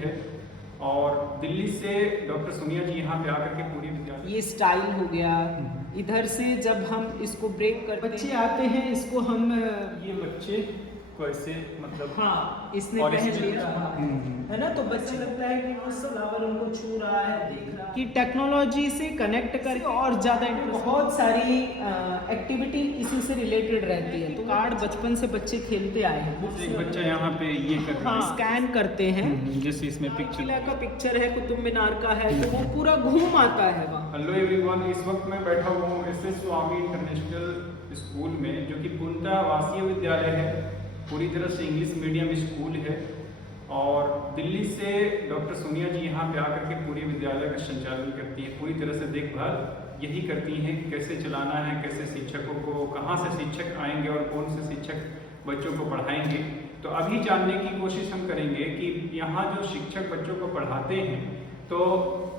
है और दिल्ली से डॉक्टर सोनिया जी यहाँ पे आकर के पूरी विद्यालय ये स्टाइल हो गया। इधर से जब हम इसको ब्रेक कर बच्चे आते हैं, इसको हम ये बच्चे को ऐसे मतलब हाँ इसने और पहन इसी लिया है ना, तो बच्चे लगता है कि वो फ्लावर उनको छू रहा है, देख रहा है कि टेक्नोलॉजी से कनेक्ट करके और ज़्यादा बहुत सारी एक्टिविटी इसी से रिलेटेड रहती है। तो कार्ड बचपन से बच्चे खेलते आए हैं। एक बच्चा यहाँ पे ये कर रहा है, स्कैन करते हैं, जैसे इसमें किला का पिक्चर है, कुतुब मीनार का है, तो वो पूरा घूम आता है वहाँ। हेलो एवरीवन, इस वक्त मैं बैठा हुआ हूँ एस.एस. स्वामी इंटरनेशनल स्कूल में, जो कि पूर्णतः आवासीय विद्यालय है, पूरी तरह से इंग्लिश मीडियम स्कूल है। और दिल्ली से डॉक्टर सोनिया जी यहाँ पे आकर के पूरी विद्यालय का संचालन करती है, पूरी तरह से देखभाल यही करती हैं कि कैसे चलाना है, कैसे शिक्षकों को, कहाँ से शिक्षक आएंगे और कौन से शिक्षक बच्चों को पढ़ाएंगे। तो अभी जानने की कोशिश हम करेंगे कि यहाँ जो शिक्षक बच्चों को पढ़ाते हैं तो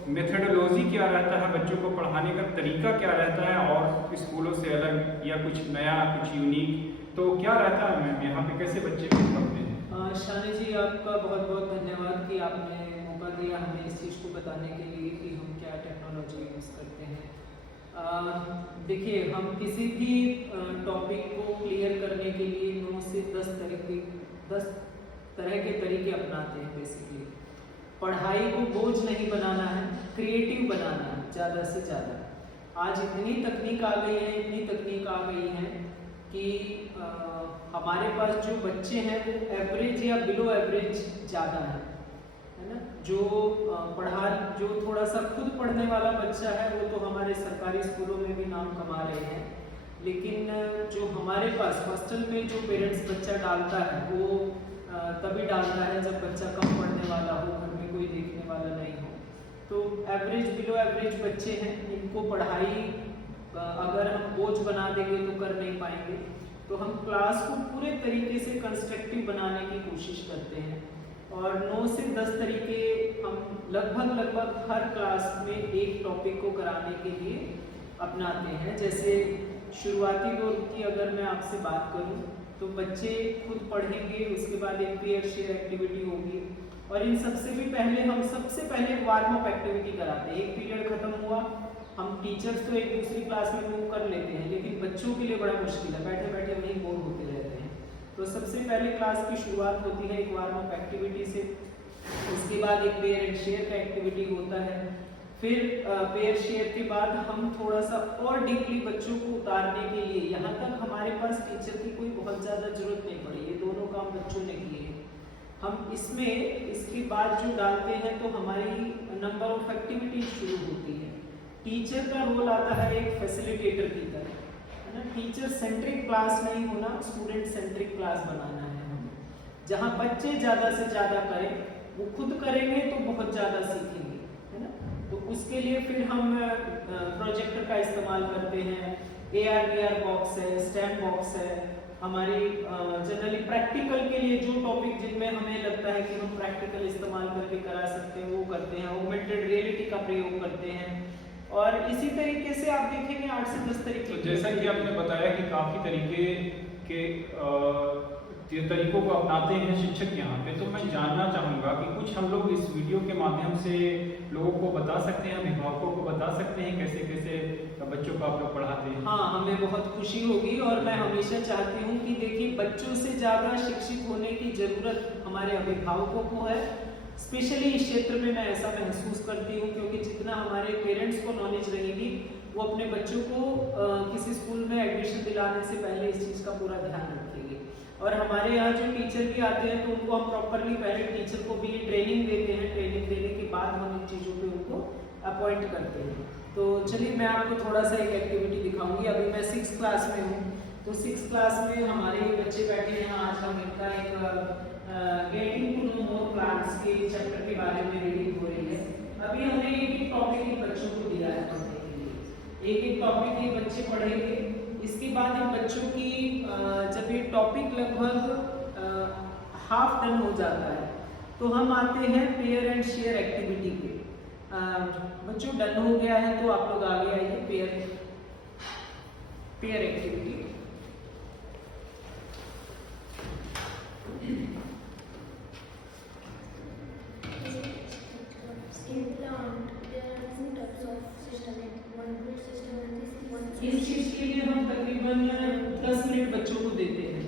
मेथडोलॉजी क्या रहता है, बच्चों को पढ़ाने का तरीका क्या रहता है और स्कूलों से अलग या कुछ नया, कुछ यूनिक, तो क्या रहता है मैम यहाँ पे, कैसे बच्चे पढ़ते हैं? शानी जी, आपका बहुत बहुत धन्यवाद कि आपने मौका दिया हमें इस चीज़ को बताने के लिए कि हम क्या टेक्नोलॉजी यूज़ करते हैं। देखिए, हम किसी भी टॉपिक को क्लियर करने के लिए 9 से 10 तरह के तरीके अपनाते हैं। बेसिकली पढ़ाई को बोझ नहीं बनाना है, क्रिएटिव बनाना है ज़्यादा से ज़्यादा। आज इतनी तकनीक आ गई है, इतनी तकनीक आ गई है कि हमारे पास जो बच्चे हैं वो एवरेज या बिलो एवरेज ज़्यादा है ना। जो थोड़ा सा खुद पढ़ने वाला बच्चा है वो तो हमारे सरकारी स्कूलों में भी नाम कमा रहे हैं, लेकिन जो हमारे पास हॉस्टल में जो पेरेंट्स बच्चा डालता है वो तभी डालता है जब बच्चा कम पढ़ने वाला हो, घर में कोई देखने वाला नहीं हो। तो एवरेज बिलो एवरेज बच्चे हैं, इनको पढ़ाई अगर हम बोझ बना देंगे तो कर नहीं पाएंगे। तो हम क्लास को पूरे तरीके से कंस्ट्रक्टिव बनाने की कोशिश करते हैं और 9 से 10 तरीके हम लगभग हर क्लास में एक टॉपिक को कराने के लिए अपनाते हैं। जैसे शुरुआती दौर की अगर मैं आपसे बात करूं तो बच्चे खुद पढ़ेंगे, उसके बाद एक पेयर शेयर एक्टिविटी होगी और इन सबसे भी पहले हम सबसे पहले वार्म अप एक्टिविटी कराते हैं। एक पीरियड खत्म हुआ, हम टीचर्स तो एक दूसरी क्लास में मूव कर लेते हैं, लेकिन बच्चों के लिए बड़ा मुश्किल है, बैठे बैठे वहीं बोर होते रहते हैं। तो सबसे पहले क्लास की शुरुआत होती है एक वार्म अप एक्टिविटी से, उसके बाद एक पेयर एंड शेयर का एक्टिविटी होता है। फिर पेयर शेयर के बाद हम थोड़ा सा और डीपली बच्चों को उतारने के लिए, यहाँ तक हमारे पास टीचर की कोई बहुत ज़्यादा जरूरत नहीं पड़ी, ये दोनों काम बच्चों ने किए हैं। हम इसके बाद जो डालते हैं तो हमारी नंबर ऑफ एक्टिविटीज शुरू होती है। टीचर का रोल आता है एक फैसिलिटेटर की तरह, है ना। टीचर सेंट्रिक क्लास नहीं होना, स्टूडेंट सेंट्रिक क्लास बनाना है हमें, जहाँ बच्चे ज़्यादा से ज़्यादा करें, वो खुद करेंगे तो बहुत ज़्यादा सीखेंगे, है ना। तो उसके लिए फिर हम प्रोजेक्टर का इस्तेमाल करते हैं, AR/VR बॉक्स है, स्टैंड बॉक्स है। हमारी जनरली प्रैक्टिकल के लिए जो टॉपिक जिनमें हमें लगता है कि हम प्रैक्टिकल इस्तेमाल करके करा सकते हैं वो करते हैं, ऑगमेंटेड रियलिटी का प्रयोग करते हैं। और इसी तरीके से आप देखेंगे 8 से 10 तरीके। तो जैसा कि आपने बताया कि काफ़ी तरीके के तरीकों को अपनाते हैं शिक्षक यहाँ पे, तो मैं जानना चाहूँगा कि कुछ हम लोग इस वीडियो के माध्यम से लोगों को बता सकते हैं, अभिभावकों को बता सकते हैं कैसे कैसे बच्चों को आप लोग पढ़ाते हैं? हाँ, हमें बहुत खुशी होगी और मैं हमेशा चाहती हूँ कि देखिए, बच्चों से ज़्यादा शिक्षित होने की ज़रूरत हमारे अभिभावकों को है। स्पेशली इस क्षेत्र में मैं ऐसा महसूस करती हूँ, क्योंकि जितना हमारे पेरेंट्स को नॉलेज रहेगी वो अपने बच्चों को किसी स्कूल में एडमिशन दिलाने से पहले इस चीज़ का पूरा ध्यान रखेंगे। और हमारे यहाँ जो टीचर भी आते हैं तो उनको हम प्रॉपरली पहले टीचर को भी ट्रेनिंग देते हैं, ट्रेनिंग देने के बाद हम इन चीज़ों पे उनको अपॉइंट करते हैं। तो चलिए मैं आपको थोड़ा सा एक एक्टिविटी दिखाऊंगी। अभी मैं 6th क्लास में हूँ, तो 6th क्लास में हमारे बच्चे बैठे हैं। आज हम इनका एक getting to know more plants के चैप्टर के बारे में रीडिंग हो रही है। अभी हमने एक टॉपिक बच्चों को दिया है पढ़ने के लिए, एक टॉपिक ये बच्चे पढ़ेंगे। इसके बाद इन बच्चों की जब ये टॉपिक लगभग हाफ डन हो जाता है तो हम आते हैं पेयर एंड शेयर एक्टिविटी पे। बच्चों डन हो गया है तो आप लोग आगे आइए, पेयर एक्टिविटी। इस चीज के लिए हम तकरीबन 10 मिनट बच्चों को देते हैं।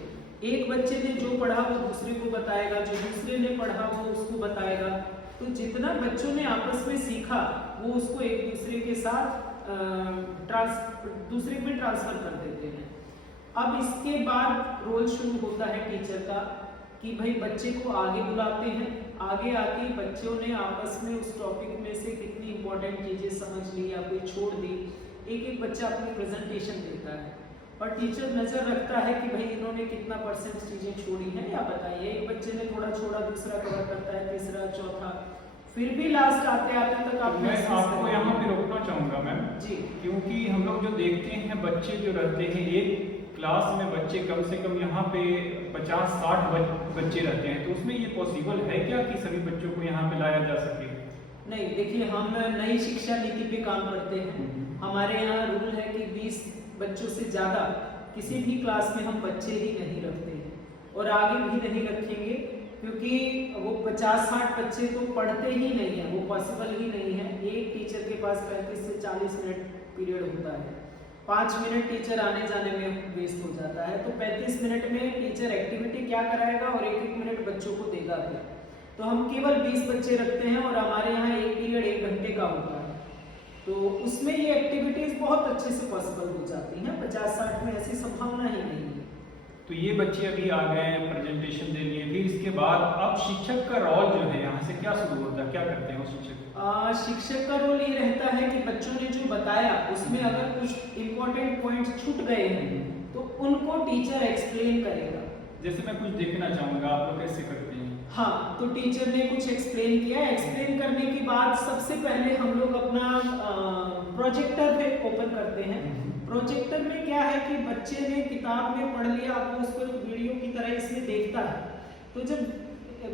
एक बच्चे ने जो पढ़ा वो दूसरे को बताएगा, जो दूसरे ने पढ़ा वो उसको बताएगा। तो जितना बच्चों ने आपस में सीखा वो उसको एक दूसरे के साथ दूसरे में ट्रांसफर कर देते हैं। अब इसके बाद रोल शुरू होता है टीचर का कि भाई बच्चे को आगे बुलाते हैं। आगे आके बच्चों ने आपस में उस टॉपिक में से कितनी इंपॉर्टेंट चीज़ें समझ ली या कोई छोड़ दी, एक एक बच्चा अपनी प्रेजेंटेशन देता है और टीचर नज़र रखता है कि भाई इन्होंने कितना % चीज़ें छोड़ी हैं या बताइए। एक बच्चे ने थोड़ा छोड़ा, दूसरा कवर करता है, तीसरा, चौथा, फिर भी लास्ट आते आते तक आप मैं आपको यहाँ पे रोकना चाहूँगा मैम जी, क्योंकि हम लोग जो देखते हैं बच्चे जो रहते हैं एक क्लास में बच्चे कम से कम यहाँ पे 50-60 बच्चे रहते हैं, तो उसमें ये पॉसिबल है क्या कि सभी बच्चों को यहाँ पे लाया जा सके? नहीं। देखिए, हम नई शिक्षा नीति पे काम करते हैं। हमारे यहाँ रूल है कि 20 बच्चों से ज़्यादा किसी भी क्लास में हम बच्चे ही नहीं रखते हैं और आगे भी नहीं रखेंगे, क्योंकि वो 50-60 बच्चे तो पढ़ते ही नहीं हैं, वो पॉसिबल ही नहीं है। एक टीचर के पास 35 से 40 मिनट पीरियड होता है, 5 मिनट टीचर आने जाने में वेस्ट हो जाता है। तो 35 मिनट में टीचर एक्टिविटी क्या कराएगा और 1-1 मिनट बच्चों को देगा क्या? तो हम केवल 20 बच्चे रखते हैं और हमारे यहाँ एक पीरियड 1 घंटे का होता है, तो उसमें ये एक्टिविटीज़ बहुत अच्छे से पॉसिबल हो जाती हैं। 50-60 में ऐसी संभावना ही नहीं है। तो ये बच्चे अभी आ गए हैं प्रेजेंटेशन दे लिए, फिर इसके बाद अब शिक्षक का रोल जो है यहाँ से क्या शुरू होता है, क्या करते हैं वो शिक्षक? शिक्षक का रोल ये रहता है कि बच्चों ने जो बताया उसमें अगर कुछ इम्पोर्टेंट पॉइंट्स छूट गए हैं तो उनको टीचर एक्सप्लेन करेगा। जैसे मैं कुछ देखना चाहूँगा, आप लोग कैसे करते हैं? हाँ, तो टीचर ने कुछ एक्सप्लेन किया। एक्सप्लेन करने के बाद सबसे पहले हम लोग अपना प्रोजेक्टर पे ओपन करते हैं। प्रोजेक्टर में क्या है कि बच्चे ने किताब में पढ़ लिया, आपको उसको एक वीडियो की तरह इसमें देखता है, तो जब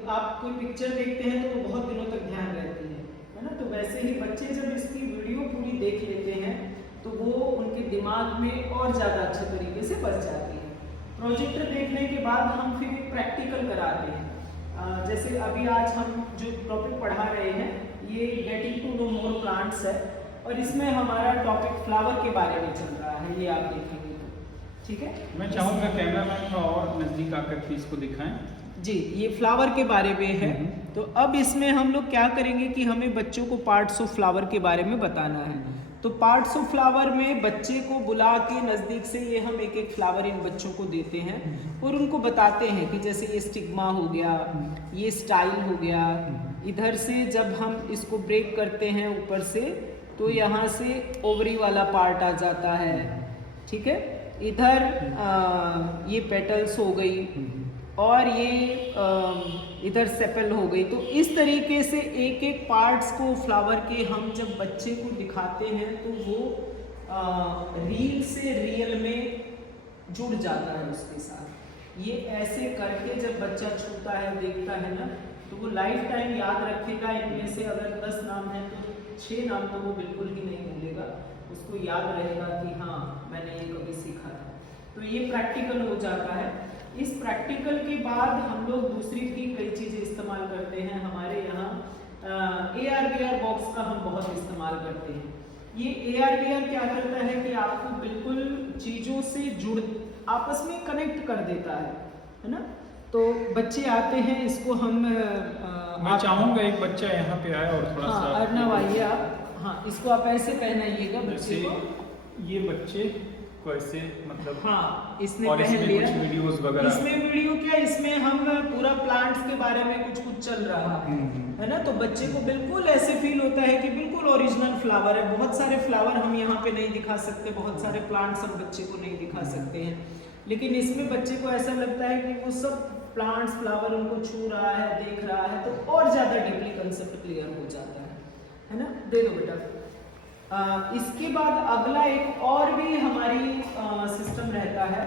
आप कोई पिक्चर देखते हैं तो वो बहुत दिनों तक ध्यान रहती है ना। तो वैसे ही बच्चे जब इसकी वीडियो पूरी देख लेते हैं तो वो उनके दिमाग में और ज़्यादा अच्छे तरीके से बस जाती है। प्रोजेक्टर देखने के बाद हम फिर एक प्रैक्टिकल कराते हैं। जैसे अभी आज हम जो टॉपिक पढ़ा रहे हैं ये getting to know more plants है और इसमें हमारा टॉपिक फ्लावर के बारे में चल रहा है, ये आप देखेंगे तो ठीक है। मैं चाहूँगा कैमरामैन थोड़ा और नज़दीक आकर के इसको दिखाएं। जी, ये फ्लावर के बारे में है। तो अब इसमें हम लोग क्या करेंगे कि हमें बच्चों को पार्ट्स ऑफ फ्लावर के बारे में बताना है। तो पार्ट्स ऑफ फ्लावर में बच्चे को बुला के नज़दीक से ये हम एक एक फ्लावर इन बच्चों को देते हैं और उनको बताते हैं कि जैसे ये स्टिग्मा हो गया, ये स्टाइल हो गया। इधर से जब हम इसको ब्रेक करते हैं ऊपर से तो यहाँ से ओवरी वाला पार्ट आ जाता है, ठीक है। इधर ये पेटल्स हो गई और ये इधर सेपल हो गई। तो इस तरीके से एक एक पार्ट्स को फ्लावर के हम जब बच्चे को दिखाते हैं तो वो रील से रियल में जुड़ जाता है उसके साथ। ये ऐसे करके जब बच्चा छूता है, देखता है ना, तो वो लाइफ टाइम याद रखेगा। इनमें से अगर 10 नाम हैं तो 6 नाम तो वो बिल्कुल ही नहीं भूलेगा, उसको याद रहेगा कि हाँ मैंने ये कभी सीखा था। तो ये प्रैक्टिकल हो जाता है। इस प्रैक्टिकल के बाद हम लोग दूसरी भी कई चीज़ें इस्तेमाल करते हैं। हमारे यहाँ AR/VR बॉक्स का हम बहुत इस्तेमाल करते हैं। ये AR/VR क्या करता है कि आपको बिल्कुल चीज़ों से जुड़ आपस में कनेक्ट कर देता है ना। तो बच्चे आते हैं, इसको हम मैं चाहूँगा एक बच्चा यहाँ पे आए और थोड़ा सा अर्नव आइए आप। हाँ, इसको आप ऐसे पहनाइएगा बच्चे को। ये बच्चे को ऐसे मतलब हाँ, इसने और पहन लिया। कुछ वीडियोस वगैरह, इसमें वीडियो क्या, इसमें हम पूरा प्लांट्स के बारे में कुछ चल रहा है ना। तो बच्चे को बिल्कुल ऐसे फील होता है कि बिल्कुल ओरिजिनल फ्लावर है। बहुत सारे फ्लावर हम यहाँ पे नहीं दिखा सकते, बहुत सारे प्लांट्स हम बच्चे को नहीं दिखा सकते हैं, लेकिन इसमें बच्चे को ऐसा लगता है कि वो सब प्लांट्स फ्लावर उनको छू रहा है, देख रहा है, तो और ज़्यादा डीपली कंसेप्ट क्लियर हो जाता है ना। दे दो बेटा। इसके बाद अगला एक और भी हमारी सिस्टम रहता है।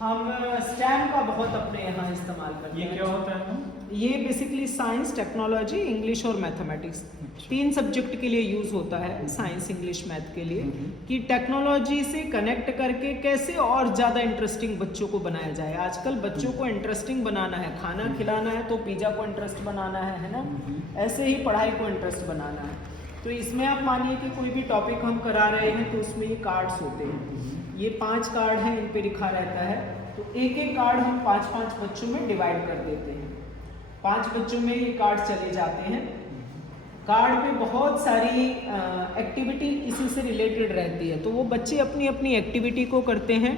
हम स्टैम का बहुत अपने यहाँ इस्तेमाल करते हैं। ये क्या होता है? ये बेसिकली साइंस, टेक्नोलॉजी, इंग्लिश और मैथमेटिक्स, 3 सब्जेक्ट के लिए यूज़ होता है। साइंस, इंग्लिश, मैथ के लिए कि टेक्नोलॉजी से कनेक्ट करके कैसे और ज़्यादा इंटरेस्टिंग बच्चों को बनाया जाए। आजकल बच्चों को इंटरेस्टिंग बनाना है, खाना खिलाना है तो पिज़्ज़ा को इंटरेस्ट बनाना है ना, ऐसे ही पढ़ाई को इंटरेस्ट बनाना है। तो इसमें आप मानिए कि कोई भी टॉपिक हम करा रहे हैं तो उसमें ये कार्ड्स होते हैं, ये 5 कार्ड हैं, इन पे लिखा रहता है। तो एक एक कार्ड हम 5-5 बच्चों में डिवाइड कर देते हैं, 5 बच्चों में ये कार्ड चले जाते हैं। कार्ड पे बहुत सारी एक्टिविटी इसी से रिलेटेड रहती है, तो वो बच्चे अपनी अपनी एक्टिविटी को करते हैं।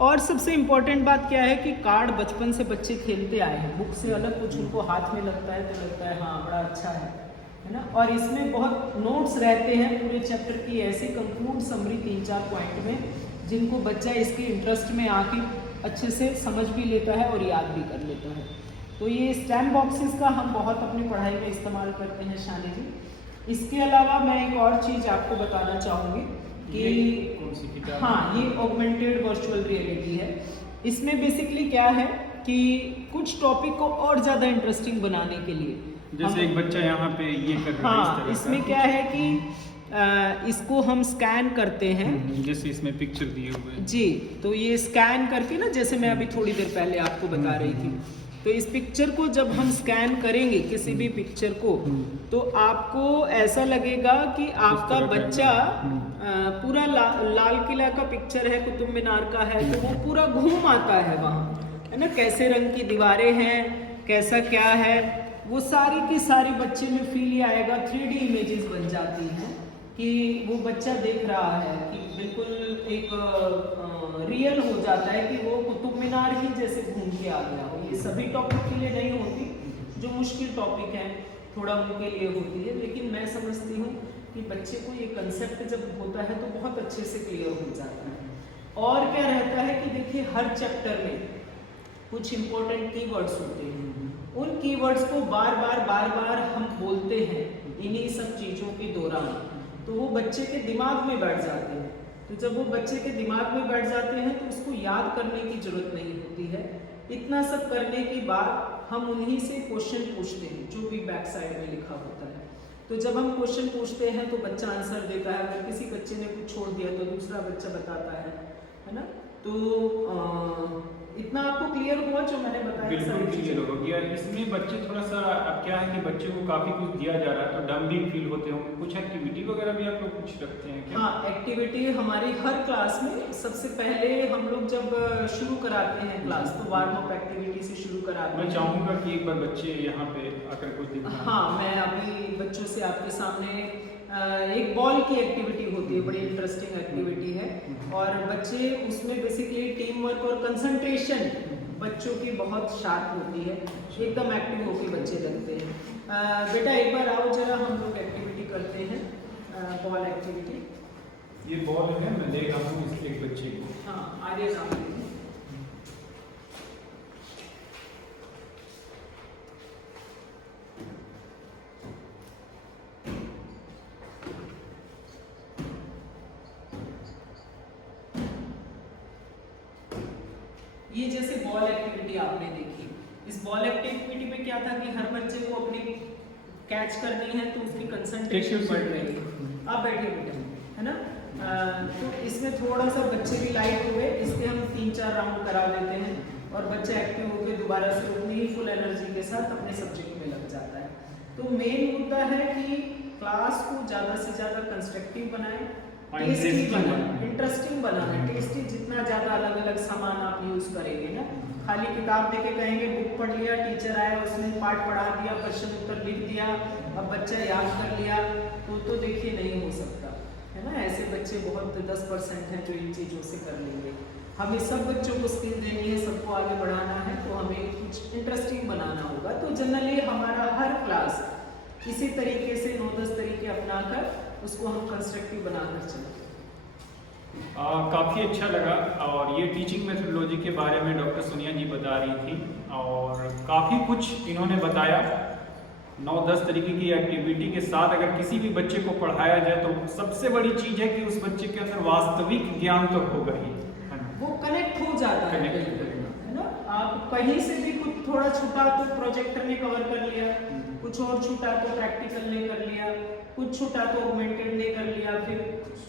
और सबसे इम्पॉर्टेंट बात क्या है कि कार्ड बचपन से बच्चे खेलते आए हैं, बुक से अलग कुछ उनको हाथ में लगता है तो लगता है हाँ बड़ा अच्छा है ना। और इसमें बहुत नोट्स रहते हैं पूरे चैप्टर की, ऐसे कंक्लूड समरी 3-4 पॉइंट में, जिनको बच्चा इसके इंटरेस्ट में आके अच्छे से समझ भी लेता है और याद भी कर लेता है। तो ये स्टैम्प बॉक्सेस का हम बहुत अपनी पढ़ाई में इस्तेमाल करते हैं शानी जी। इसके अलावा मैं एक और चीज़ आपको बताना चाहूँगी कि कौन सी किताब? हाँ, ये ऑगमेंटेड वर्चुअल रियलिटी है। इसमें बेसिकली क्या है कि कुछ टॉपिक को और ज़्यादा इंटरेस्टिंग बनाने के लिए, जैसे एक बच्चा यहाँ पे ये कर रहा है, हाँ, इसमें क्या है कि इसको हम स्कैन करते हैं, जैसे इसमें पिक्चर दिए हुए हैं जी। तो ये स्कैन करके ना, जैसे मैं अभी थोड़ी देर पहले आपको बता रही थी, तो इस पिक्चर को जब हम स्कैन करेंगे किसी भी पिक्चर को, तो आपको ऐसा लगेगा कि आपका बच्चा पूरा लाल किला का पिक्चर है, कुतुब मीनार का है, तो वो पूरा घूम आता है वहाँ, है ना। कैसे रंग की दीवारें हैं, कैसा क्या है, वो सारी की सारी बच्चे में फील आएगा। 3D इमेजेस बन जाती हैं कि वो बच्चा देख रहा है कि बिल्कुल एक रियल हो जाता है कि वो कुतुब मीनार ही जैसे घूम के आ गया हो। ये सभी टॉपिक के लिए नहीं होती, जो मुश्किल टॉपिक हैं थोड़ा उनके लिए होती है, लेकिन मैं समझती हूँ कि बच्चे को ये कंसेप्ट जब होता है तो बहुत अच्छे से क्लियर हो जाता है। और क्या रहता है कि देखिए हर चैप्टर में कुछ इंपॉर्टेंट कीवर्ड्स होते हैं, उन कीवर्ड्स को बार बार हम बोलते हैं इन्हीं सब चीज़ों के दौरान, तो वो बच्चे के दिमाग में बैठ जाते हैं। तो जब वो बच्चे के दिमाग में बैठ जाते हैं तो उसको याद करने की जरूरत नहीं होती है। इतना सब करने के बाद हम उन्हीं से क्वेश्चन पूछते हैं जो भी बैक साइड में लिखा होता है। तो जब हम क्वेश्चन पूछते हैं तो बच्चा आंसर देता है, अगर किसी बच्चे ने कुछ छोड़ दिया तो दूसरा बच्चा बताता है ना। तो इतना आपको क्लियर हुआ जो मैंने बताया? बिल्कुल क्लियर हो गया। इसमें बच्चे थोड़ा सा, अब क्या है कि बच्चे को काफ़ी कुछ दिया जा रहा है तो डम भी फील होते होंगे। कुछ एक्टिविटी वगैरह भी आप लोग कुछ रखते हैं क्या? हाँ, एक्टिविटी हमारी हर क्लास में सबसे पहले हम लोग जब शुरू कराते हैं क्लास तो वार्म अप एक्टिविटी से शुरू कराते हैं। मैं चाहूँगा कि एक बार बच्चे यहाँ पे आकर कुछ दिखाएं। हाँ, मैं अभी बच्चों से आपके सामने एक बॉल की एक्टिविटी होती है, बड़ी इंटरेस्टिंग एक्टिविटी है, और बच्चे उसमें बेसिकली टीम वर्क और कंसंट्रेशन बच्चों की बहुत शार्प होती है, एकदम एक्टिव होकर बच्चे लगते हैं। बेटा एक बार आओ जरा, हम लोग एक्टिविटी करते हैं, बॉल एक्टिविटी। ये बॉल है, मैं दे रहा हूँ इसके एक बच्चे को। हाँ, आगे नाम लीजिए। ये जैसे बॉल एक्टिविटी आपने देखी, इस बॉल एक्टिविटी में क्या था कि हर बच्चे को अपनी कैच करनी है तो उसकी कंसंट्रेशन बढ़ रही है। आप बैठिए बेटा, है ना। तो इसमें थोड़ा सा बच्चे भी लाइट हो गए, इसके हम 3-4 राउंड करा देते हैं और बच्चा एक्टिव होकर दोबारा से उतनी ही फुल एनर्जी के साथ अपने सब्जेक्ट में लग जाता है। तो मेन मुद्दा है कि क्लास को ज़्यादा से ज़्यादा कंस्ट्रक्टिव बनाएं, टेस्टी बनाना, इंटरेस्टिंग बनाना। टेस्टी जितना ज़्यादा अलग अलग सामान आप यूज़ करेंगे ना, खाली किताब देके कहेंगे बुक पढ़ लिया, टीचर आया उसने पाठ पढ़ा दिया, क्वेश्चन उत्तर लिख दिया, अब बच्चा याद कर लिया, तो देखिए नहीं हो सकता, है ना। ऐसे बच्चे बहुत 10% हैं जो इन चीज़ों से कर लेंगे। हमें सब बच्चों को स्किल देनी है, सबको आगे बढ़ाना है, तो हमें कुछ इंटरेस्टिंग बनाना होगा। तो जनरली हमारा हर क्लास इसी तरीके से 9-10 तरीके अपनाकर उसको हम कंस्ट्रक्टिव बनाकर चलते हैं। काफ़ी अच्छा लगा, और ये टीचिंग मेथोडोलॉजी के बारे में डॉक्टर सोनिया जी बता रही थी और काफ़ी कुछ इन्होंने बताया। 9-10 तरीके की एक्टिविटी के साथ अगर किसी भी बच्चे को पढ़ाया जाए तो सबसे बड़ी चीज़ है कि उस बच्चे के अंदर वास्तविक ज्ञान तो होगा ही, वो कनेक्ट हो जाता है, है ना। आप कहीं से भी कुछ थोड़ा छूटा तो प्रोजेक्टर ने कवर कर लिया, कुछ और छूटा तो प्रैक्टिकल ने कर लिया, कुछ छूटा तो ऑगमेंटेड ने कर लिया, फिर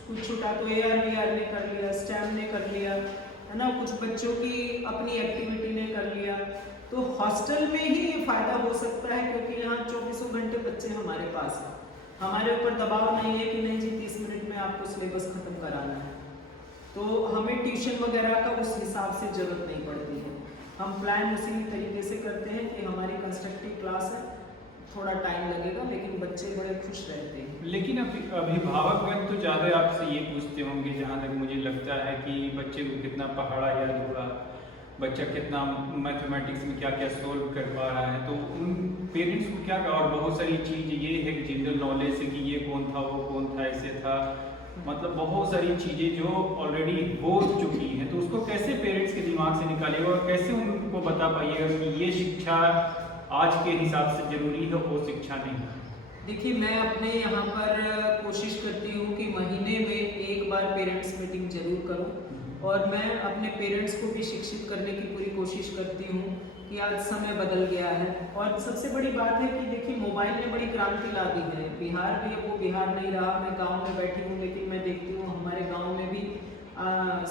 कुछ छूटा तो AR VR ने कर लिया, स्टैम ने कर लिया, है ना। कुछ बच्चों की अपनी एक्टिविटी ने कर लिया। तो हॉस्टल में ही ये फायदा हो सकता है क्योंकि यहाँ 24 घंटे बच्चे हमारे पास हैं, हमारे ऊपर दबाव नहीं है कि नहीं जी 30 मिनट में आपको सिलेबस खत्म कराना है, तो हमें ट्यूशन वगैरह का उस हिसाब से ज़रूरत नहीं पड़ती है। हम प्लान उसी तरीके से करते हैं कि हमारी कंस्ट्रक्टिव क्लास है, थोड़ा टाइम लगेगा लेकिन बच्चे बड़े खुश रहते हैं। लेकिन अभिभावकगण तो ज़्यादा आपसे ये पूछते होंगे, जहाँ तक मुझे लगता है, कि बच्चे को कितना पहाड़ा याद होगा, बच्चा कितना मैथमेटिक्स में क्या क्या सोल्व कर पा रहा है। तो उन पेरेंट्स को क्या, और बहुत सारी चीज़ ये है कि जनरल नॉलेज से कि ये कौन था, वो कौन था, ऐसे था, मतलब बहुत सारी चीज़ें जो ऑलरेडी हो चुकी हैं, तो उसको कैसे पेरेंट्स के दिमाग से निकालिएगा और कैसे उनको बता पाइएगा कि ये शिक्षा आज के हिसाब से ज़रूरी है, वो शिक्षा नहीं। देखिए, मैं अपने यहाँ पर कोशिश करती हूँ कि महीने में एक बार पेरेंट्स मीटिंग जरूर करूँ, और मैं अपने पेरेंट्स को भी शिक्षित करने की पूरी कोशिश करती हूँ कि आज समय बदल गया है। और सबसे बड़ी बात है कि देखिए, मोबाइल ने बड़ी क्रांति ला दी है। बिहार भी अब वो बिहार नहीं रहा। मैं गांव में बैठी हूँ, लेकिन मैं देखती हूँ हमारे गांव में भी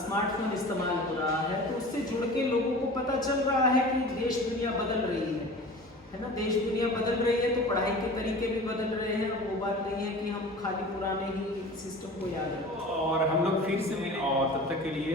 स्मार्टफोन इस्तेमाल हो रहा है, तो उससे जुड़ के लोगों को पता चल रहा है कि देश दुनिया बदल रही है ना। देश दुनिया बदल रही है तो पढ़ाई के तरीके भी बदल रहे हैं। वो बात नहीं है कि हम खाली पुराने ही सिस्टम को याद रखें। और हम लोग फिर से, और तब तक के लिए